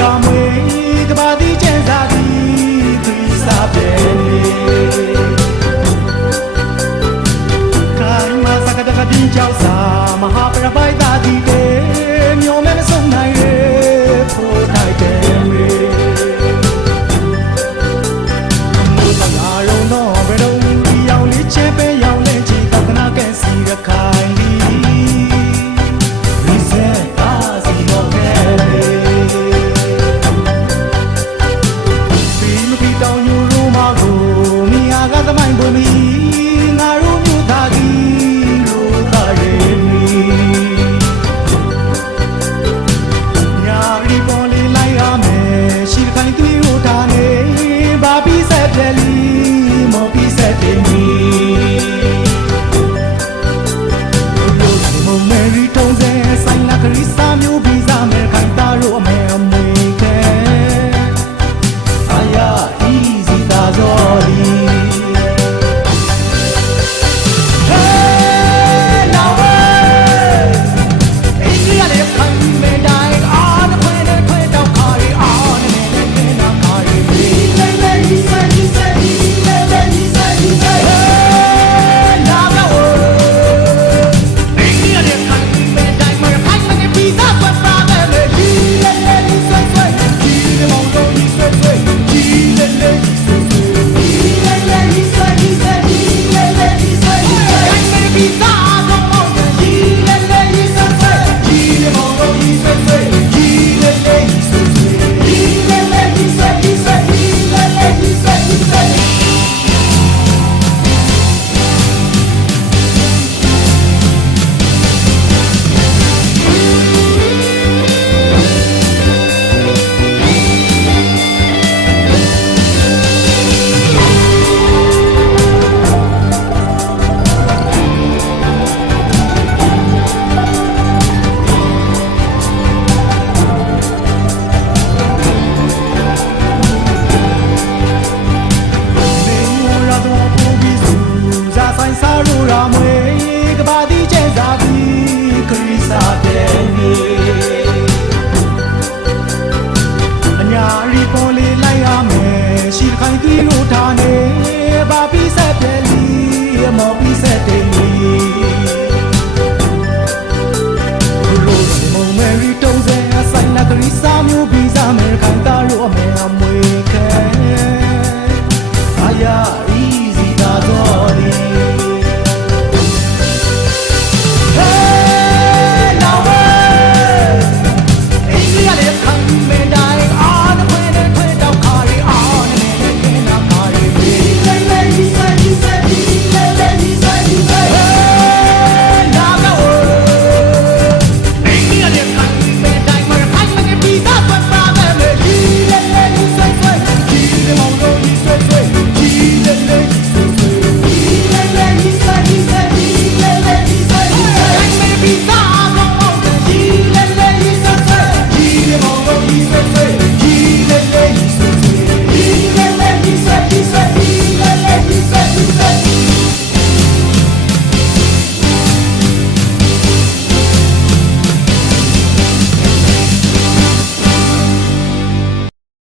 တော်မွေကဘာတိကျန်သာသည်သီစာပြေနေကိုင်းမစကတကတိကြောက်စာမဟာ more peace at the